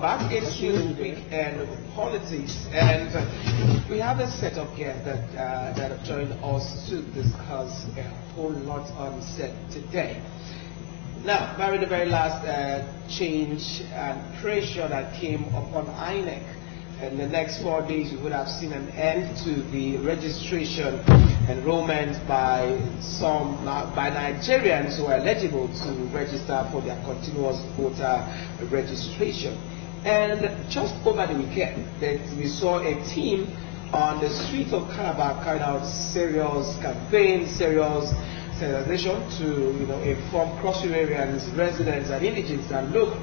welcome back. It's Student Week and Politics, and we have a set of guests that have joined us to discuss a whole lot on set today. Now, the very last change and pressure that came upon INEC. In the next 4 days, we would have seen an end to the registration enrollment by Nigerians who are eligible to register for their continuous voter registration. And just over the weekend, we saw a team on the streets of Calabar carrying out serious campaign, serious sensation to inform cross-Riverians, residents, and indigents that look,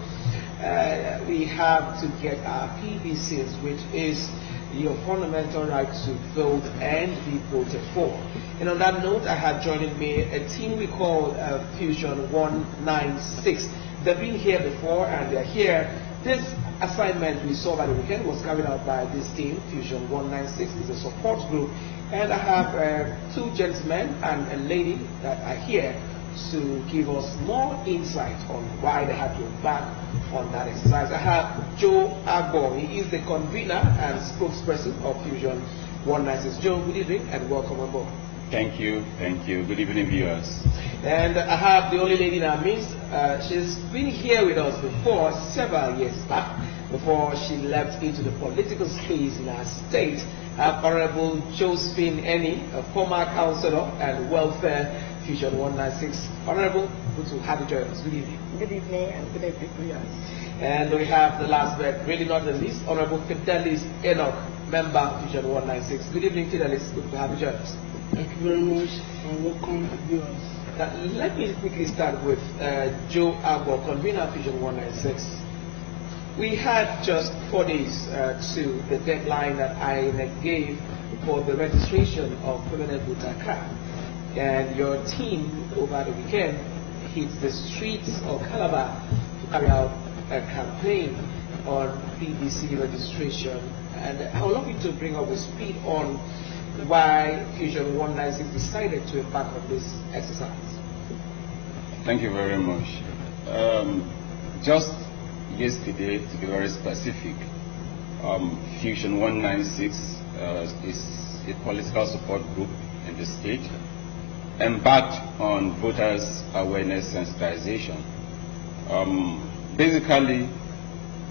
we have to get our PVCs, which is your fundamental right to vote and be voted for. And on that note, I have joining me a team we call Fusion 196. They've been here before and they're here. This assignment we saw by the weekend was carried out by this team, Fusion 196. It's a support group. And I have two gentlemen and a lady that are here to give us more insight on why they had to embark on that exercise. I have Joe Agbo. He is the convener and spokesperson of Fusion 196. Joe, good evening and welcome aboard. Thank you. Good evening, viewers. And I have the only lady in our midst. She's been here with us before, several years back, before she left into the political space in our state. Honorable Josephine Eni, a former councillor and welfare Fusion 196. Honorable, good to have you join us. Good evening. Good evening and good evening, viewers. And we have the last but really not the least, Honorable Fidelis Enoch, member Fusion 196. Good evening, Fidelis. Good to have you join us. Thank you very much and welcome, viewers. Let me quickly start with Joe Agbo, convener Fusion 196. We had just 4 days to the deadline that INEC gave for the registration of permanent voter card. And your team over the weekend hit the streets of Calabar to carry out a campaign on PVC registration. And I would love you to bring up a speed on why Fusion 196 decided to embark on this exercise. Thank you very much. Just yesterday, to be very specific, Fusion 196 is a political support group in the state, embarked on voters awareness sensitization. Basically,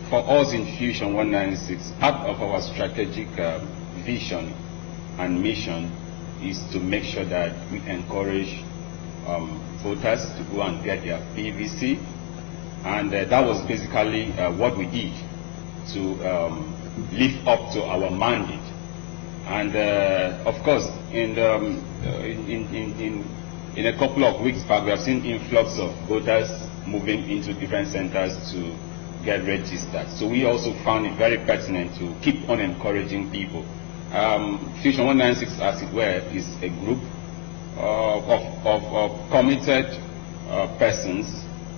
for us in Fusion 196, part of our strategic vision and mission is to make sure that we encourage voters to go and get their PVC, and that was basically what we did to live up to our mandate. And of course, in a couple of weeks back, we have seen influx of voters moving into different centers to get registered. So we also found it very pertinent to keep on encouraging people. Fusion 196, as it were, is a group of committed persons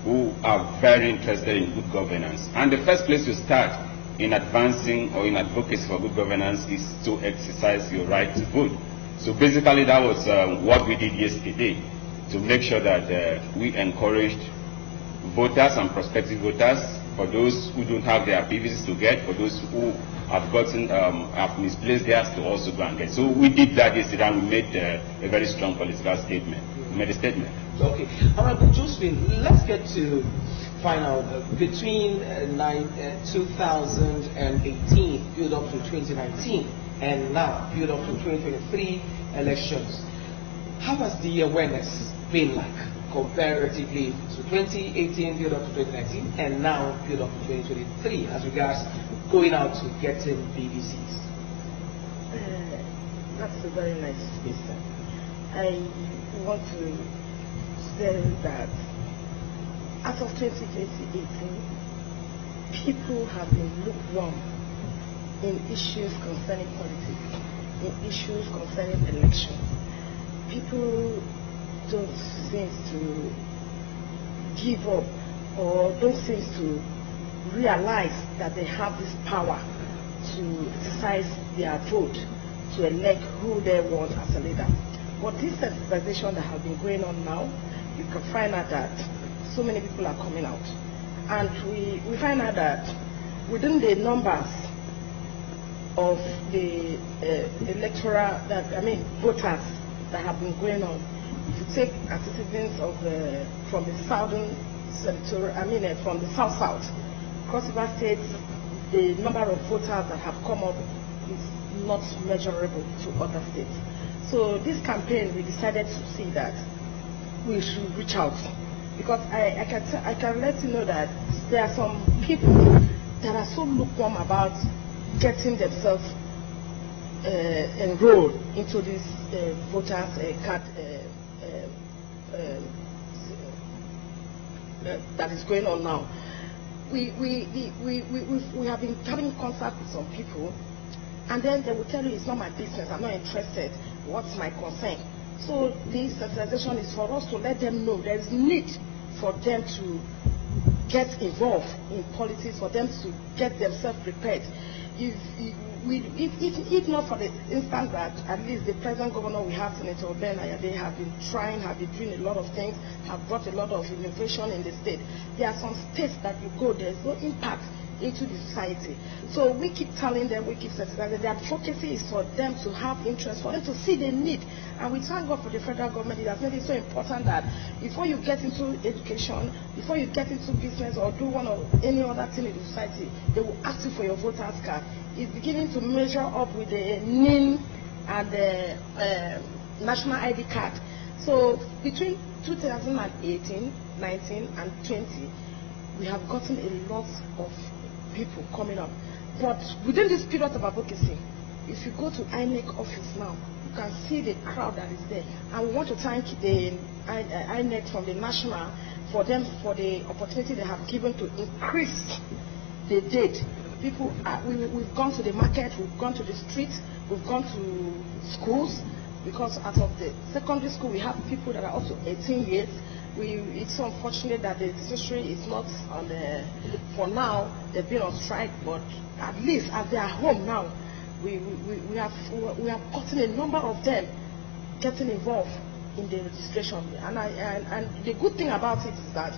who are very interested in good governance. And the first place to start in advancing or in advocacy for good governance is to exercise your right to vote. So basically that was what we did yesterday, to make sure that we encouraged voters and prospective voters, for those who don't have their PVCs to get, for those who have gotten, have misplaced theirs, to also go and get. So we did that yesterday and we made a very strong political statement. We made a statement. Okay. Honorable Josephine, let's get to find out between 2018 build up to 2019 and now build up to 2023 elections. How has the awareness been like comparatively to 2018 build up to 2019 and now build up to 2023 as regards going out to getting PVCs? That's a very nice question. I want to say that as of 2018, people have been lukewarm in issues concerning politics, in issues concerning election. People don't seem to give up or don't seem to realize that they have this power to exercise their vote to elect who they want as a leader. But this sensitization that has been going on now, you can find out that so many people are coming out. And we find out that within the numbers of the electoral, voters that have been going on, if you take antecedents of from the southern senatorial, from the south, Cross River State, the number of voters that have come up is not measurable to other states. So this campaign, we decided to see that we should reach out, because I can let you know that there are some people that are so lukewarm about getting themselves enrolled into this voters card that is going on now. We have been having contact with some people, and then they will tell you, it's not my business, I'm not interested, what's my concern? So this sensitization is for us to let them know there is need for them to get involved in politics, for them to get themselves prepared. If not for the instance that at least the present governor we have, Senator Ben Ayade, have been trying, have been doing a lot of things, have brought a lot of innovation in the state. There are some states that you go, there's no impact into the society. So we keep telling them, we keep sensitizing. The advocacy is for them to have interest, for them to see the need. And we thank God for the federal government. It has made it so important that before you get into education, before you get into business or do one or any other thing in the society, they will ask you for your voter's card. It's beginning to measure up with the NIN and the national ID card. So between 2018, 19, and 20, we have gotten a lot of people coming up. But within this period of advocacy, if you go to INEC office now, you can see the crowd that is there. And we want to thank the INEC from the national for the opportunity they have given to increase the date. People we've gone to the market, we've gone to the streets, we've gone to schools, because out of the secondary school we have people that are up to 18 years. It's unfortunate that the judiciary is not on the, for now, they've been on strike, but at least as they are home now, we have gotten a number of them getting involved in the registration. And the good thing about it is that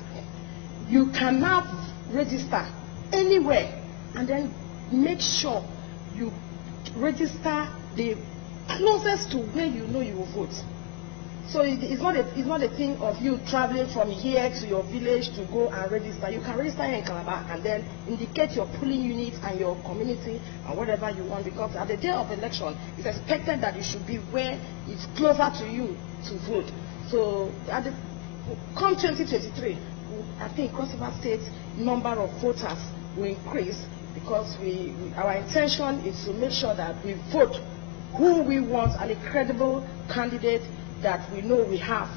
you can now register anywhere, and then make sure you register the closest to where you know you will vote. So it's not a thing of you traveling from here to your village to go and register. You can register in Calabar and then indicate your polling unit and your community and whatever you want, because at the day of election, it's expected that you should be where it's closer to you to vote. So come 2023, I think Cross River State's number of voters will increase, because our intention is to make sure that we vote who we want and a credible candidate that we know we have,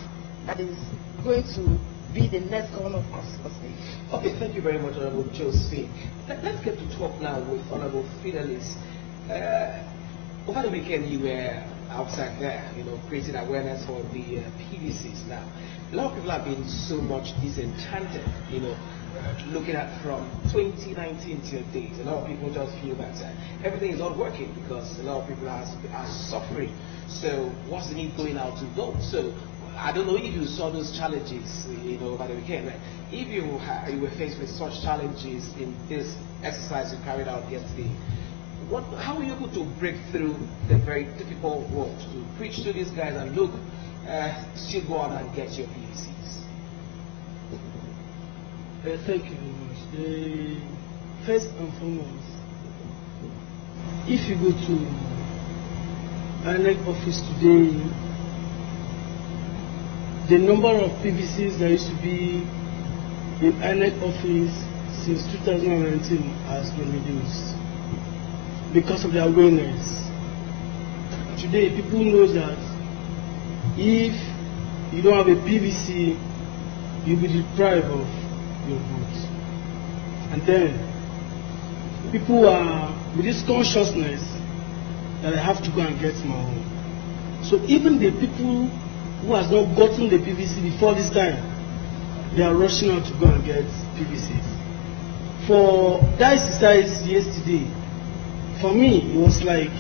that is going to be the next governor of Cross River State. Okay, thank you very much, Honorable Josephine. Let's get to talk now with Honorable Fidelis. Over the weekend, you were outside there, creating awareness for the PVCs. Now, a lot of people have been so much disenchanted, looking at from 2019 till date. A lot of people just feel that everything is not working because a lot of people are suffering. So what's the need going out to vote? So I don't know if you saw those challenges, over the weekend. Right? If you were faced with such challenges in this exercise you carried out yesterday, how were you able to break through the very difficult work to preach to these guys and look, still go on and get your PVCs? Thank you very much. First and foremost, if you go to INEC office today, the number of PVCs that used to be in INEC office since 2019 has been reduced because of the awareness. Today, people know that if you don't have a PVC, you'll be deprived of your vote. And then people are with this consciousness that I have to go and get my own. So even the people who has not gotten the PVC before this time, they are rushing out to go and get PVCs. For that exercise yesterday, for me it was like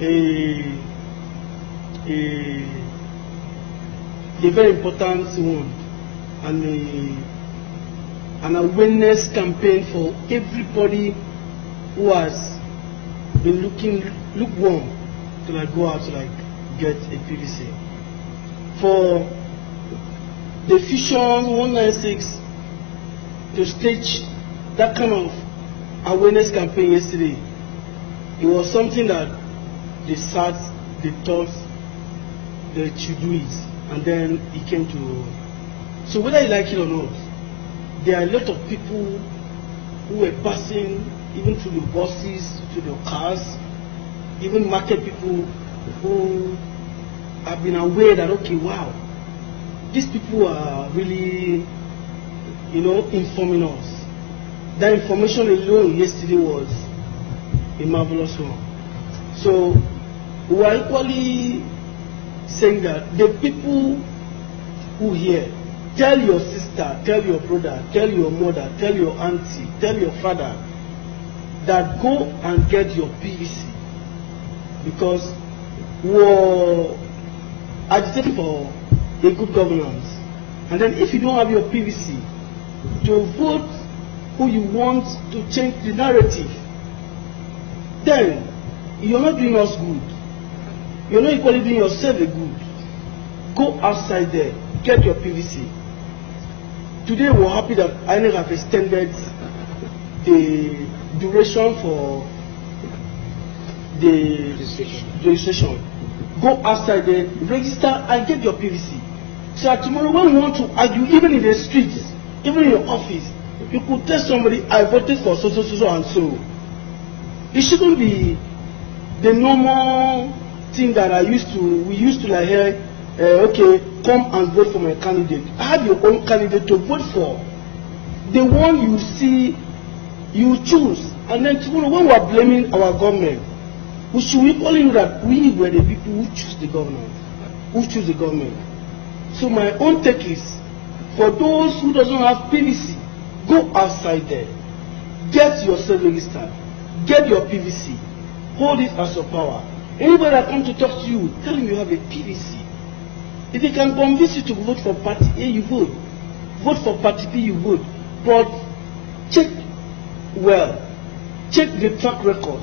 a very important one, and an awareness campaign for everybody who has been looking lukewarm to like go out to like get a PVC. For the Fusion 196 to stage that kind of awareness campaign yesterday, it was something that they sat, they thought they should do it, and then it came to. So whether you like it or not, there are a lot of people who were passing, even through the buses, through the cars, even market people who have been aware that, okay, wow, these people are really, informing us. That information alone yesterday was a marvelous one. So we are equally saying that the people who hear, tell your sister, tell your brother, tell your mother, tell your auntie, tell your father that go and get your PVC, because we're agitating for a good governance. And then if you don't have your PVC, to vote who you want to change the narrative, then you're not doing us good. You're not equally doing yourself a good. Go outside there, get your PVC. Today we're happy that INEC have extended the duration for the registration. Go outside there, register and get your PVC. So that tomorrow when we want to argue, even in the streets, even in your office, you could tell somebody, I voted for so and so. It shouldn't be the normal thing that we used to like hear, okay, come and vote for my candidate. Have your own candidate to vote for. The one you see, you choose. And then tomorrow when we are blaming our government, we should equally know that we were the people who choose the government. So my own take is, for those who doesn't have PVC, go outside there, get yourself registered, get your PVC, hold it as your power. Anybody that comes to talk to you, tell him you have a PVC. If he can convince you to vote for party A, you vote. Vote for party B, you vote. But check well, check the track record,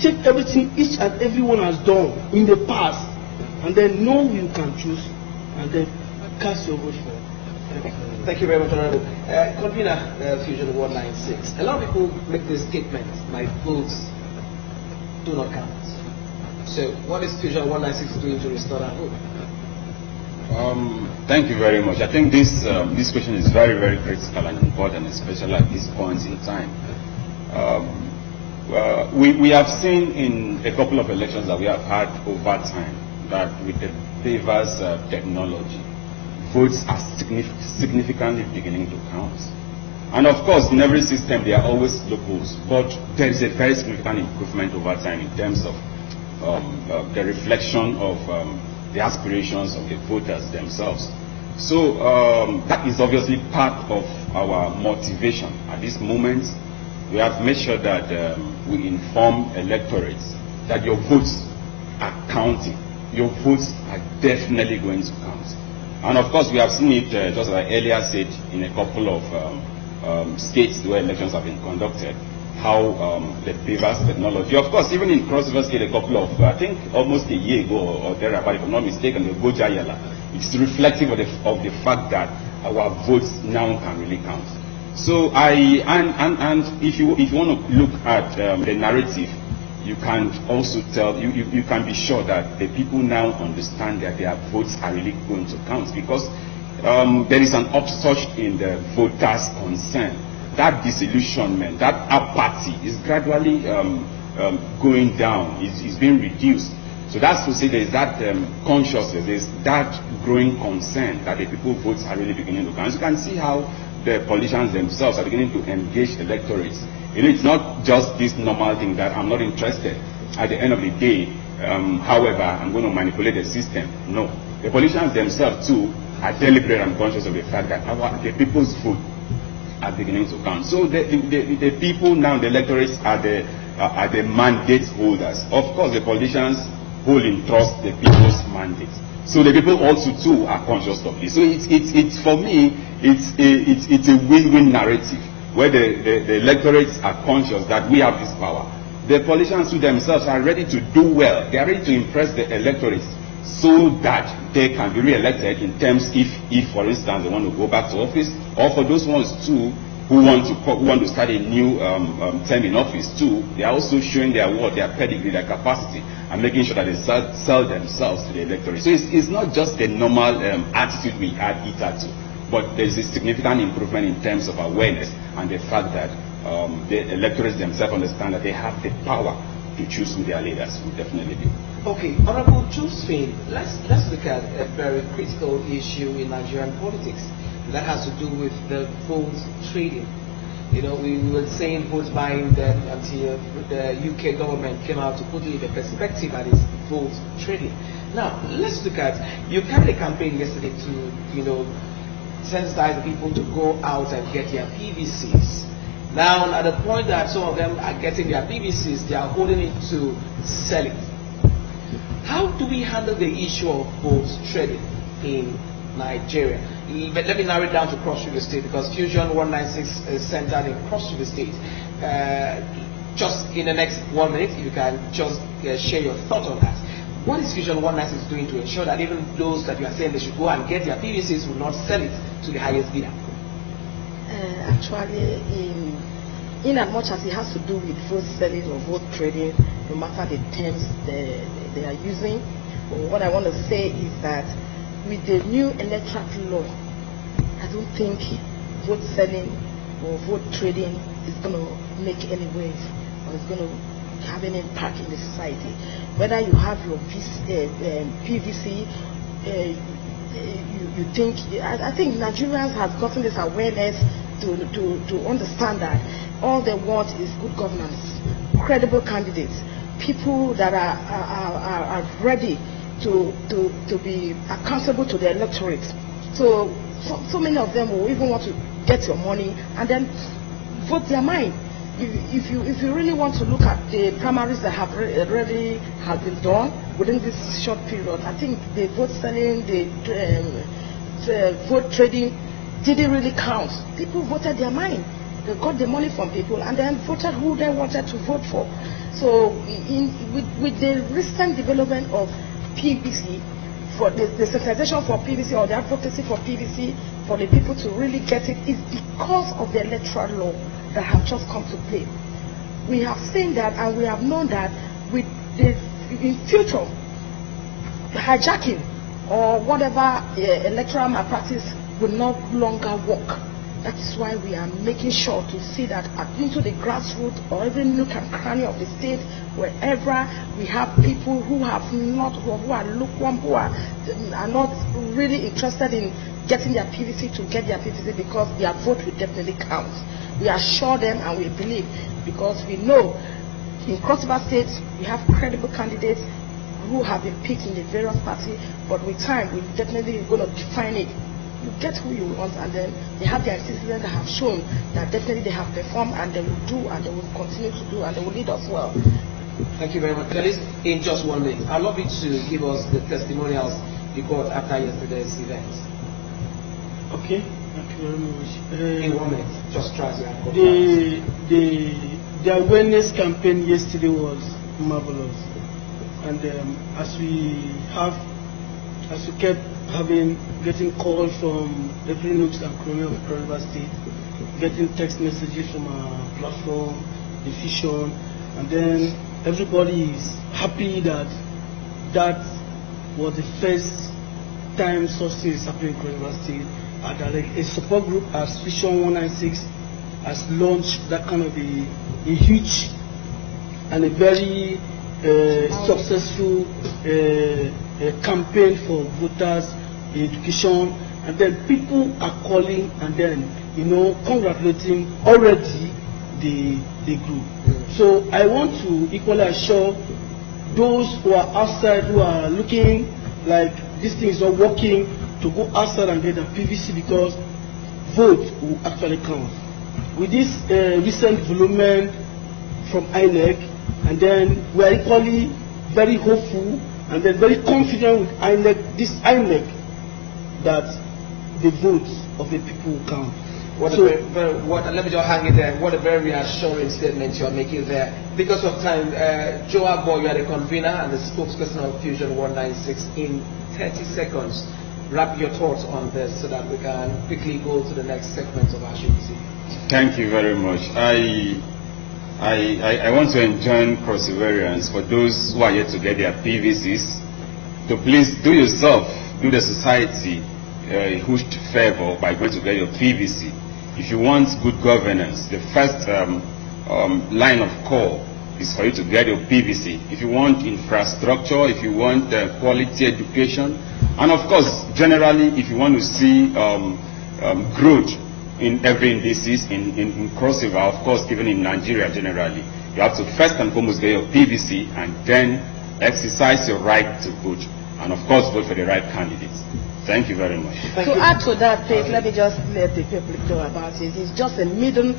check everything each and everyone has done in the past, and then know who you can choose, and then cast your vote for. Thank you very much, Honorable. Convener, Fusion 196. A lot of people make this statement, my votes do not count. So what is Fusion 196 doing to restore that vote? Thank you very much. I think this question is very, very critical and important, especially at this point in time. We have seen in a couple of elections that we have had over time that with the diverse technology, votes are significantly beginning to count. And of course, in every system there are always loopholes, but there is a very significant improvement over time in terms of the reflection of the aspirations of the voters themselves. So that is obviously part of our motivation. At this moment, we have made sure that we inform electorates that your votes are counting. Your votes are definitely going to count. And of course, we have seen it, just as I earlier said, in a couple of states where elections have been conducted, how the diverse technology, of course, even in Cross River State, a couple of, I think almost a year ago or thereafter, if I'm not mistaken, the Gojayala, it's reflective of the fact that our votes now can really count. So and if you want to look at the narrative, you can also tell, you can be sure that the people now understand that their votes are really going to count, because there is an upsurge in the voters' concern. That disillusionment, that apathy is gradually going down, is being reduced. So that's to say there is that consciousness, there is that growing concern that the people's votes are really beginning to count. So you can see how the politicians themselves are beginning to engage electorates. It's not just this normal thing that I'm not interested. At the end of the day, however, I'm going to manipulate the system. No. The politicians themselves too are deliberate and conscious of the fact that the people's vote are beginning to count. So the people now, the electorates are the mandate holders. Of course, the politicians hold in trust the people's mandates. So the people also too are conscious of this. So it's for me, it's a win-win narrative where the electorates are conscious that we have this power. The politicians to themselves are ready to do well. They are ready to impress the electorates so that they can be re-elected in terms if for instance they want to go back to office, or for those ones too who want to start a new term in office too. They are also showing their worth, their pedigree, their capacity, and making sure that they sell themselves to the electorate. So it's not just the normal attitude we had hitherto, but there is a significant improvement in terms of awareness and the fact that the electorates themselves understand that they have the power to choose who their leaders will definitely be. Okay, Honorable Josephine, let's look at a very critical issue in Nigerian politics that has to do with the vote trading. You know, we were saying vote buying then until the UK government came out to put it in the perspective that is vote trading. Now, let's look at, you carried a campaign yesterday to, you know, sensitize the people to go out and get their PVCs. Now, at the point that some of them are getting their PVCs, they are holding it to sell it. How do we handle the issue of vote trading in Nigeria? But let me narrow it down to Cross River State, because Fusion 196 is centered in Cross River State. Just in the next 1 minute, if you can just share your thoughts on that. What is Fusion 196 doing to ensure that even those that you are saying they should go and get their PVCs will not sell it to the highest bidder? Actually, in as much as it has to do with vote selling or vote trading, no matter the terms they are using, what I want to say is that with the new electoral law, I don't think vote selling or vote trading is going to make any waves or it's going to have any impact in the society. Whether you have your PVC, you think, I think Nigerians have gotten this awareness to understand that all they want is good governance, credible candidates, people that are ready to be accountable to the electorate. So many of them will even want to get your money and then vote their mind. If you really want to look at the primaries that have already been done within this short period, I think the vote selling, the vote trading didn't really count. People voted their mind. They got the money from people and then voted who they wanted to vote for. So with the recent development of PVC, for the sensitization for PVC or the advocacy for PVC, for the people to really get it, is because of the electoral law that have just come to play. We have seen that and we have known that with in future, hijacking or whatever electoral malpractice will no longer work. That is why we are making sure to see that into the grassroots or every nook and cranny of the state, wherever we have people who are lukewarm, who are not really interested in getting their PVC, to get their PVC because their vote will definitely count. We assure them and we believe, because we know in Cross River State we have credible candidates who have been picked in the various parties, but with time we're definitely going to define it. You get who you want, and then they have their citizens that have shown that definitely they have performed and they will do and they will continue to do and they will lead us well. Thank you very much. Dennis, in just 1 minute, I'd love you to give us the testimonials you got after yesterday's event. Okay, thank you very much. In 1 minute, just try to the awareness campaign yesterday was marvelous, and as we kept getting calls from every nooks and cranny of Cross River State, getting text messages from our platform, the Fusion, and then everybody is happy that was the first time such things happening in Cross River State. And a support group as Fusion 196 has launched that kind of a huge and a very successful campaign for voters, education, and then people are calling and then congratulating already the group. So I want to equally assure those who are outside, who are looking like this thing is not working, to go outside and get a PVC, because vote will actually count. With this recent development from INEC, and then we are equally very hopeful and they're very confident with INEC, this INEC, that the votes of the people will count. Let me just hang it there. What a very reassuring statement you are making there. Because of time, Joe Agbo, you are the convener and the spokesperson of Fusion 196. In 30 seconds, wrap your thoughts on this so that we can quickly go to the next segment of our show. Thank you very much. I want to enjoin perseverance for those who are yet to get their PVCs to please do yourself, do the society a huge favor by going to get your PVC. If you want good governance, the first line of call is for you to get your PVC. If you want infrastructure, if you want quality education, and of course, generally, if you want to see growth in every indices, in Cross River, of course, even in Nigeria generally, you have to first and foremost get your PVC and then exercise your right to vote, and of course, vote for the right candidates. Thank you very much. To add to that, please, let me just let the public know about it. It's just a maiden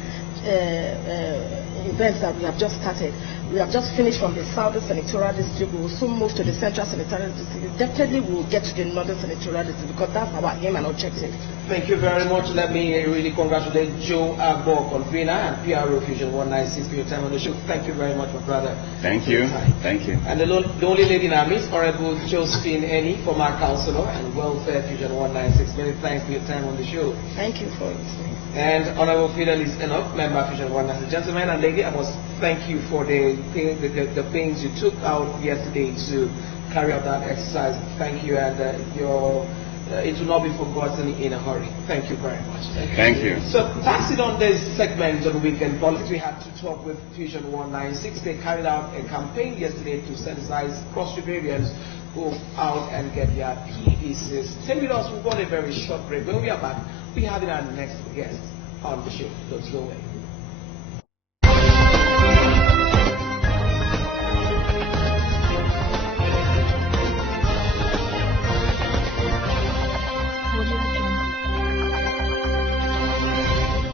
event that we have just started. We have just finished from the Southern Senatorial District. We will soon move to the Central Senatorial District. Definitely we will get to the Northern Senatorial District because that's our aim and objective. Thank you very much. Let me really congratulate Joe Agbo, convener, and PRO Fusion 196 for your time on the show. Thank you very much, my brother. Thank you. Thank you. And the only lady in our midst, Honorable Josephine Eni, former councillor and Welfare Fusion 196. Many thanks for your time on the show. Thank you for listening. And Honorable Fidelis Enoch, member of Fusion 196. Gentlemen and lady, I must thank you for the pains you took out yesterday to carry out that exercise. Thank you, and it will not be forgotten in a hurry. Thank you very much. Thank you. So, passing on this segment on Weekend Politics, we had to talk with Fusion 196. They carried out a campaign yesterday to sensitize Cross Riverians go out and get their PVCs. Stay with us. We'll go on a very short break. When we are back, we're having our next guest on the show. Don't go away.